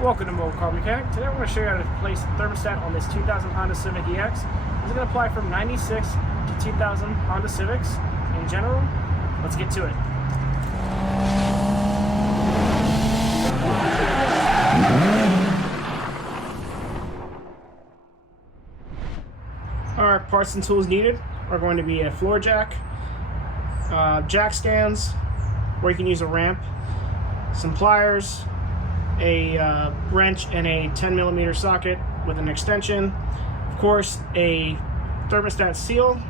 Welcome to Mobile Car Mechanic. Today I'm going to show you how to replace the thermostat on this 2000 Honda Civic EX. This is going to apply from 96 to 2000 Honda Civics in general. Let's get to it. Alright, parts and tools needed are going to be a floor jack, jack stands, where you can use a ramp, some pliers, a wrench and a 10mm socket with an extension, of course a thermostat seal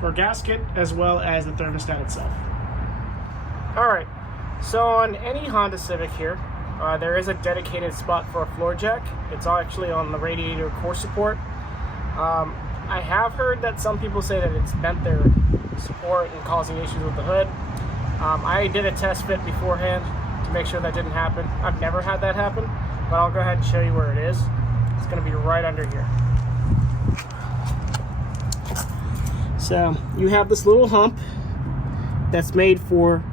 or gasket, as well as the thermostat itself. Alright, so on any Honda Civic here, there is a dedicated spot for a floor jack. It's actually on the radiator core support. I have heard that some people say that it's bent their support and causing issues with the hood. I did a test fit beforehand to make sure that didn't happen. I've never had that happen, but I'll go ahead and show you where it is. It's going to be right under here. So you have this little hump that's made for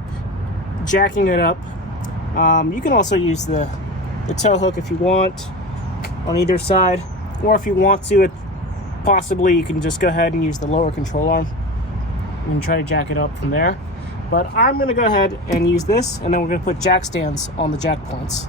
jacking it up. You can also use the tow hook if you want on either side, or if you want to, possibly you can just go ahead and use the lower control arm and try to jack it up from there. But I'm going to go ahead and use this, and then we're going to put jack stands on the jack points.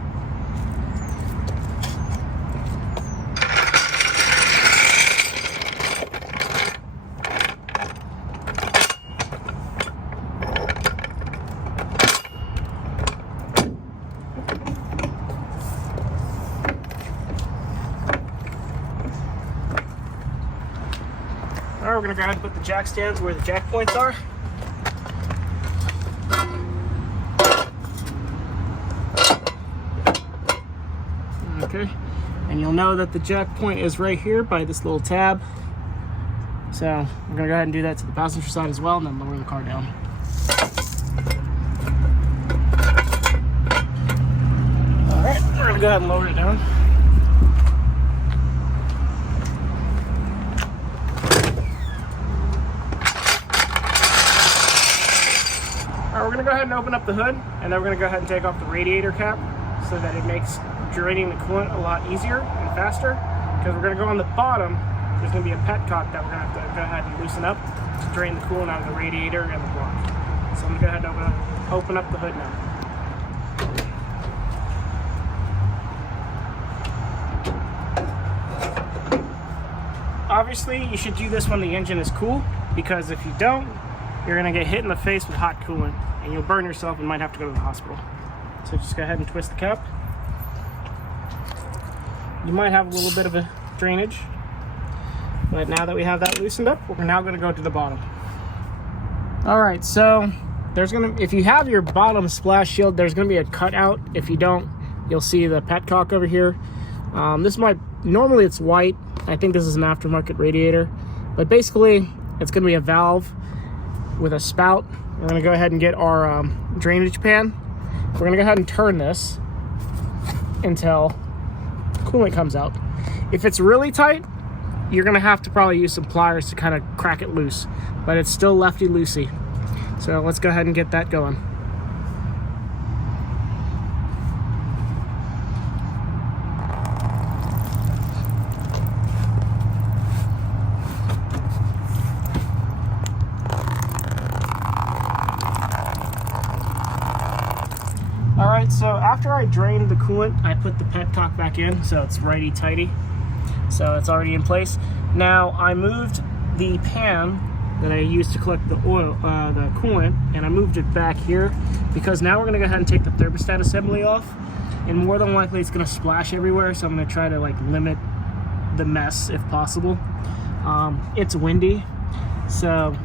Alright, we're going to go ahead and put the jack stands where the jack points are. Okay, and you'll know that the jack point is right here by this little tab. So we're gonna go ahead and do that to the passenger side as well, and then lower the car down. All right, we're gonna go ahead and lower it down. All right, we're gonna go ahead and open up the hood, and then we're gonna go ahead and take off the radiator cap so that it makes draining the coolant a lot easier and faster. Because we're going to go on the bottom, there's going to be a petcock that we're going to have to go ahead and loosen up to drain the coolant out of the radiator and the block. So I'm going to go ahead and open up the hood now. Obviously, you should do this when the engine is cool, because if you don't, you're going to get hit in the face with hot coolant and you'll burn yourself and might have to go to the hospital. So just go ahead and twist the cap. You might have a little bit of a drainage, but now that we have that loosened up, we're now going to go to the bottom. All right, so if you have your bottom splash shield, there's going to be a cutout. If you don't, you'll see the petcock over here. Normally it's white. I think this is an aftermarket radiator, but basically it's going to be a valve with a spout. We're going to go ahead and get our drainage pan. We're going to go ahead and turn this until coolant comes out. If it's really tight, you're going to have to probably use some pliers to kind of crack it loose, but it's still lefty-loosey. So let's go ahead and get that going. Alright, so after I drained the coolant, I put the petcock back in, so it's righty-tighty. So it's already in place. Now, I moved the pan that I used to collect the oil, the coolant, and I moved it back here, because now we're going to go ahead and take the thermostat assembly off, and more than likely it's going to splash everywhere, so I'm going to try to limit the mess if possible. It's windy, so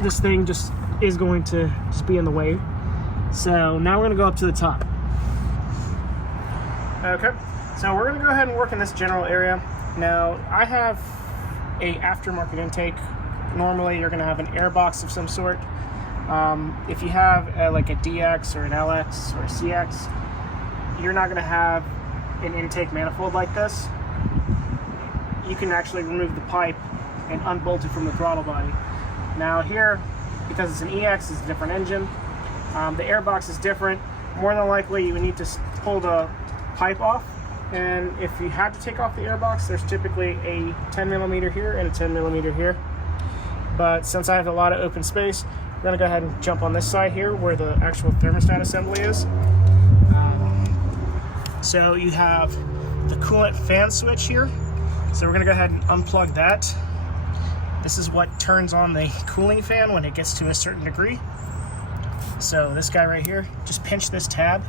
this thing just is going to just be in the way. So now we're going to go up to the top. Okay, so we're going to go ahead and work in this general area. Now, I have a aftermarket intake. Normally, you're going to have an air box of some sort. If you have like a DX or an LX or a CX, you're not going to have an intake manifold like this. You can actually remove the pipe and unbolt it from the throttle body. Now here, because it's an EX, it's a different engine. The airbox is different. More than likely, you would need to pull the pipe off And if you had to take off the airbox, there's typically a 10mm here and a 10mm here. But since I have a lot of open space, we're going to go ahead and jump on this side here where the actual thermostat assembly is. So you have the coolant fan switch here. So we're going to go ahead and unplug that. This is what turns on the cooling fan when it gets to a certain degree. So this guy right here, just pinch this tab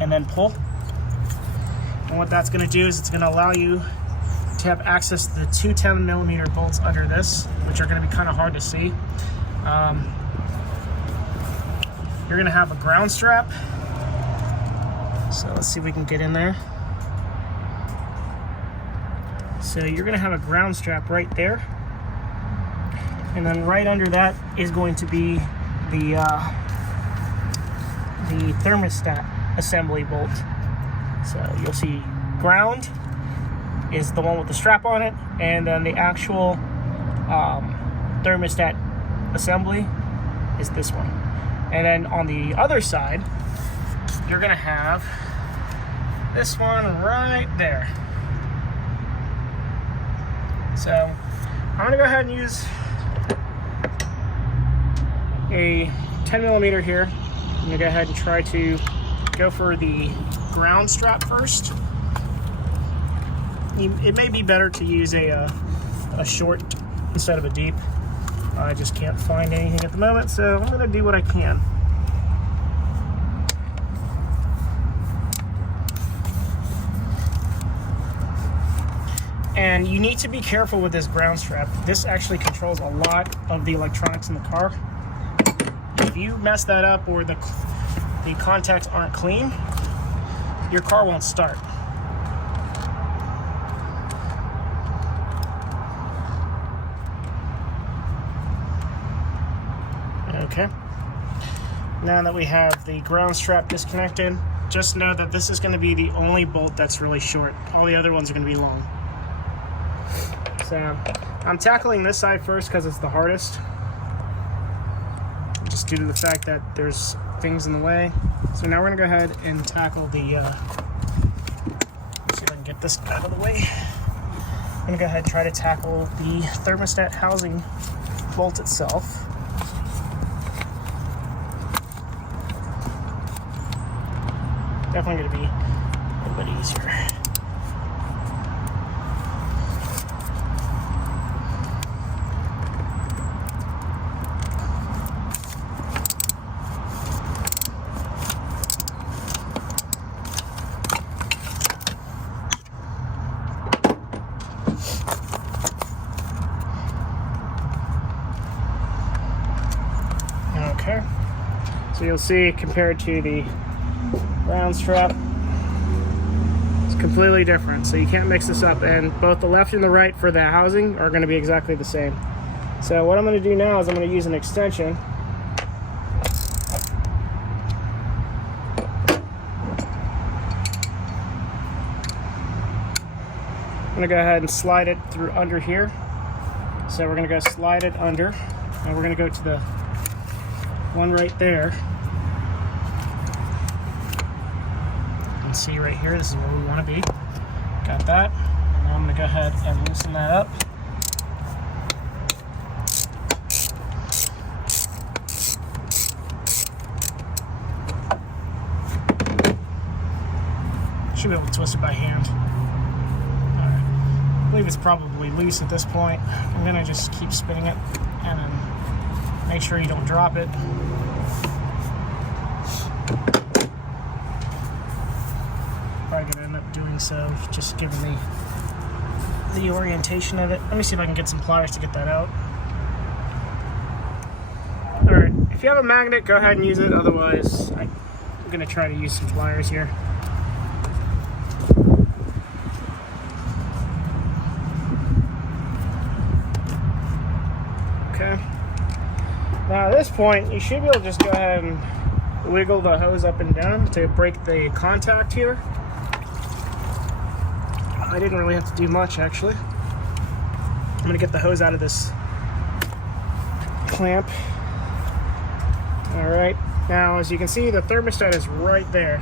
and then pull. And what that's going to do is it's going to allow you to have access to the two 10mm bolts under this, which are going to be kind of hard to see. You're going to have a ground strap. So let's see if we can get in there. So you're going to have a ground strap right there. And then right under that is going to be the thermostat assembly bolt. So you'll see ground is the one with the strap on it, and then the actual thermostat assembly is this one. And then on the other side, you're gonna have this one right there. So I'm gonna go ahead and use a 10mm here. I'm gonna go ahead and try to go for the ground strap first. It may be better to use a short instead of a deep. I just can't find anything at the moment, so I'm gonna do what I can. And you need to be careful with this ground strap. This actually controls a lot of the electronics in the car. If you mess that up or the contacts aren't clean, your car won't start. Okay. Now that we have the ground strap disconnected, just know that this is going to be the only bolt that's really short. All the other ones are going to be long. So I'm tackling this side first because it's the hardest, just due to the fact that there's things in the way. So now we're going to go ahead and tackle the, let's see if I can get this out of the way. I'm going to go ahead and try to tackle the thermostat housing bolt itself. Definitely going to be a little bit easier. Okay, so you'll see compared to the ground strap, it's completely different. So you can't mix this up, and both the left and the right for the housing are going to be exactly the same. So what I'm going to do now is I'm going to use an extension. I'm going to go ahead and slide it through under here. So we're going to go slide it under, and we're going to go to the one right there. You can see right here, this is where we want to be. Got that. Now I'm going to go ahead and loosen that up. Should be able to twist it by hand. Alright. I believe it's probably loose at this point. I'm going to just keep spinning it and then make sure you don't drop it. Probably gonna end up doing so, just given the orientation of it. Let me see if I can get some pliers to get that out. Alright, if you have a magnet, go ahead and use it. Otherwise, I'm gonna try to use some pliers here. Okay. Now at this point, you should be able to just go ahead and wiggle the hose up and down to break the contact here. I didn't really have to do much, actually. I'm going to get the hose out of this clamp. Alright, now as you can see, the thermostat is right there.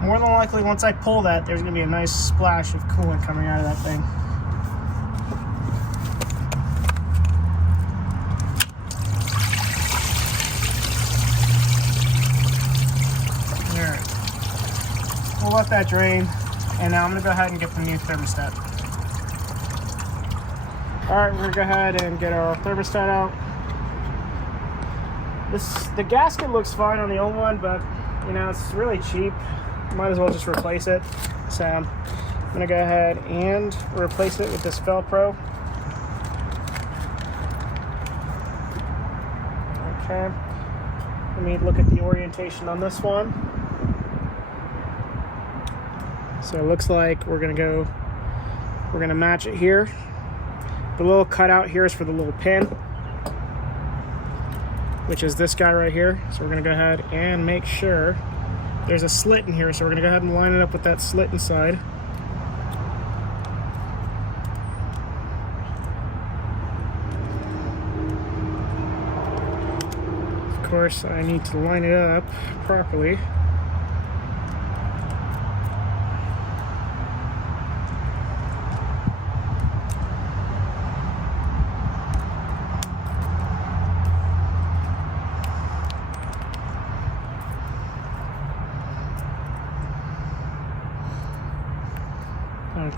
more than likely, once I pull that, there's going to be a nice splash of coolant coming out of that thing. Alright. We'll let that drain, and now I'm going to go ahead and get the new thermostat. Alright, we're going to go ahead and get our thermostat out. The gasket looks fine on the old one, but you know, it's really cheap. Might as well just replace it. So I'm gonna go ahead and replace it with this Velcro. Okay. Let me look at the orientation on this one. So it looks like we're gonna match it here. The little cutout here is for the little pin, which is this guy right here. So we're gonna go ahead and make sure there's a slit in here. So we're gonna go ahead and line it up with that slit inside. Of course, I need to line it up properly.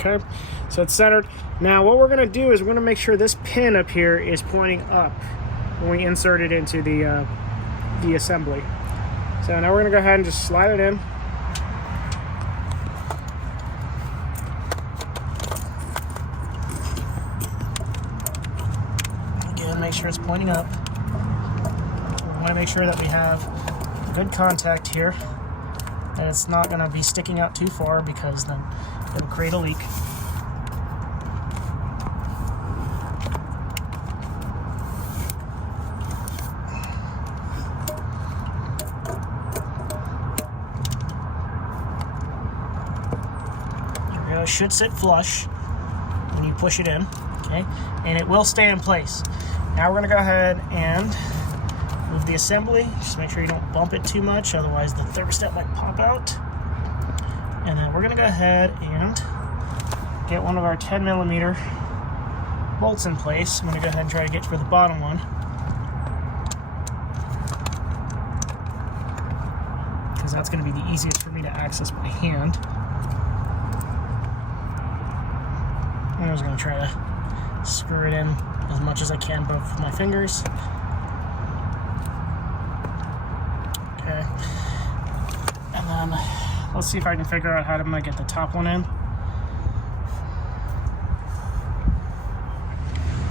Okay, so it's centered. Now what we're going to do is we're going to make sure this pin up here is pointing up when we insert it into the assembly. So now we're going to go ahead and just slide it in. Again, make sure it's pointing up. We want to make sure that we have good contact here, and it's not going to be sticking out too far, because then it'll create a leak. There we go. It should sit flush when you push it in, okay? And it will stay in place. Now we're going to go ahead and move the assembly. Just make sure you don't bump it too much, otherwise the thermostat might pop out. And then we're going to go ahead and get one of our 10mm bolts in place. I'm going to go ahead and try to get for the bottom one, because that's going to be the easiest for me to access by hand. I'm just going to try to screw it in as much as I can both with my fingers. Okay. And then let's see if I can figure out how to get the top one in.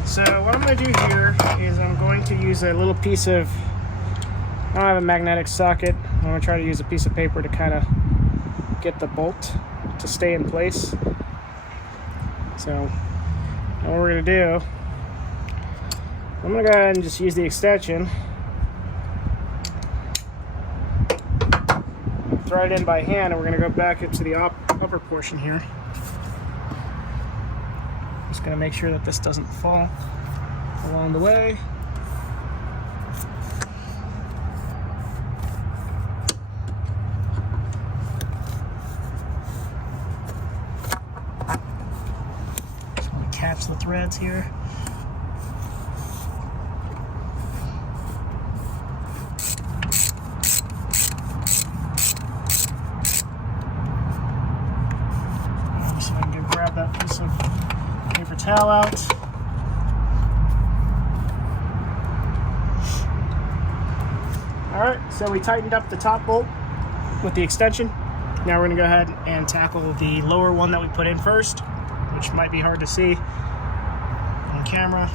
So what I'm going to do here is I'm going to use a little piece of, I don't have a magnetic socket. I'm going to try to use a piece of paper to kind of get the bolt to stay in place. So now what we're going to do, I'm going to go ahead and just use the extension, throw it in by hand, and we're going to go back into the upper portion here. Just going to make sure that this doesn't fall along the way. Just want to catch the threads here. So I can grab that piece of paper towel out. Alright, so we tightened up the top bolt with the extension. Now we're going to go ahead and tackle the lower one that we put in first, which might be hard to see on camera.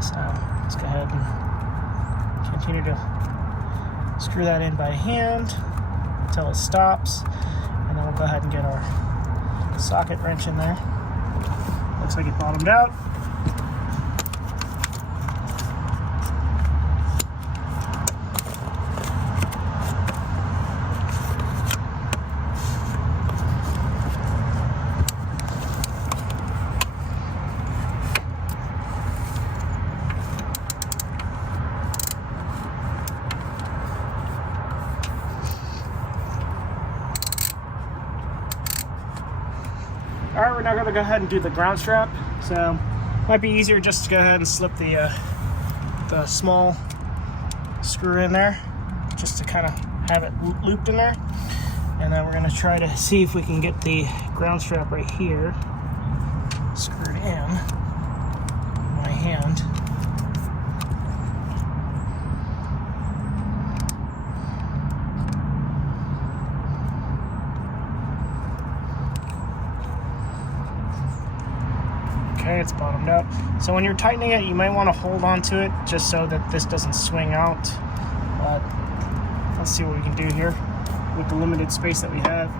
So let's go ahead and continue to screw that in by hand until it stops, and then we'll go ahead and get our socket wrench in there. Looks like it bottomed out. we're now going to go ahead and do the ground strap. So might be easier just to go ahead and slip the small screw in there, just to kind of have it looped in there. And then we're going to try to see if we can get the ground strap right here screwed in with my hand. Okay, it's bottomed up. So when you're tightening it, you might want to hold on to it just so that this doesn't swing out. But let's see what we can do here with the limited space that we have.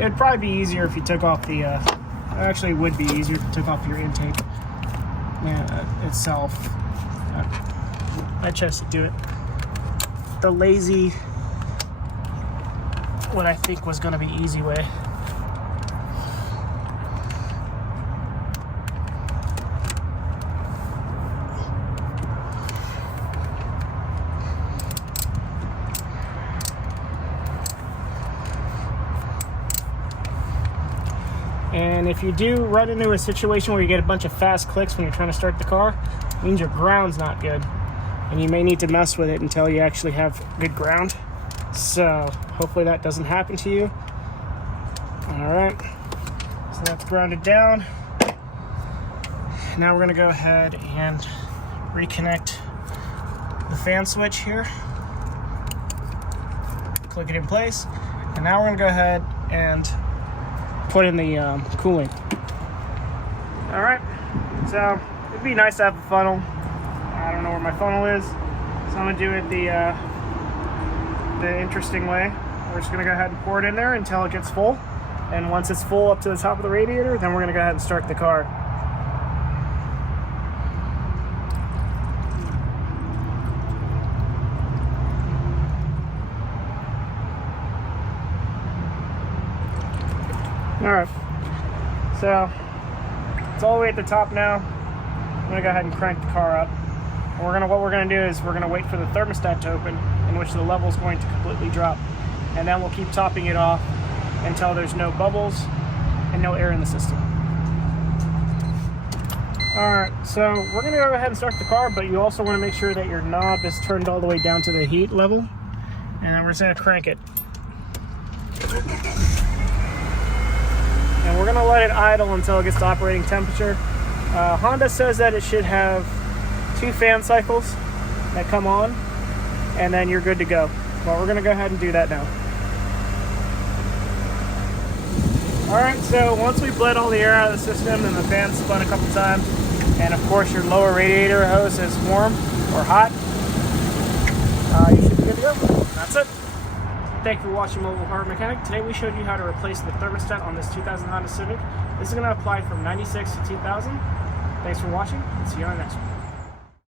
It would probably be easier if you took off the, actually it would be easier if you took off your intake itself. I chose to do it the lazy, what I think was going to be easy way. And if you do run into a situation where you get a bunch of fast clicks when you're trying to start the car, it means your ground's not good. And you may need to mess with it until you actually have good ground. So hopefully that doesn't happen to you. All right, so that's grounded down. Now we're gonna go ahead and reconnect the fan switch here. Click it in place. And now we're gonna go ahead and put in the cooling. All right, so it'd be nice to have a funnel. I don't know where my funnel is, so I'm gonna do it the interesting way. We're just gonna go ahead and pour it in there until it gets full, and once it's full up to the top of the radiator, then we're gonna go ahead and start the car. Alright, so it's all the way at the top now. I'm going to go ahead and crank the car up. And what we're going to do is we're going to wait for the thermostat to open, in which the level is going to completely drop. And then we'll keep topping it off until there's no bubbles and no air in the system. Alright, so we're going to go ahead and start the car, but you also want to make sure that your knob is turned all the way down to the heat level. And then we're just going to crank it. And we're going to let it idle until it gets to operating temperature. Honda says that it should have 2 fan cycles that come on, and then you're good to go. Well, we're going to go ahead and do that now. Alright, so once we bled all the air out of the system and the fan spun a couple times, and of course your lower radiator hose is warm or hot, you should be good to go. That's it. Thank you for watching Mobile Power Mechanic. Today we showed you how to replace the thermostat on this 2000 Honda Civic. This is going to apply from 96 to 2000. Thanks for watching, and see you on the next one.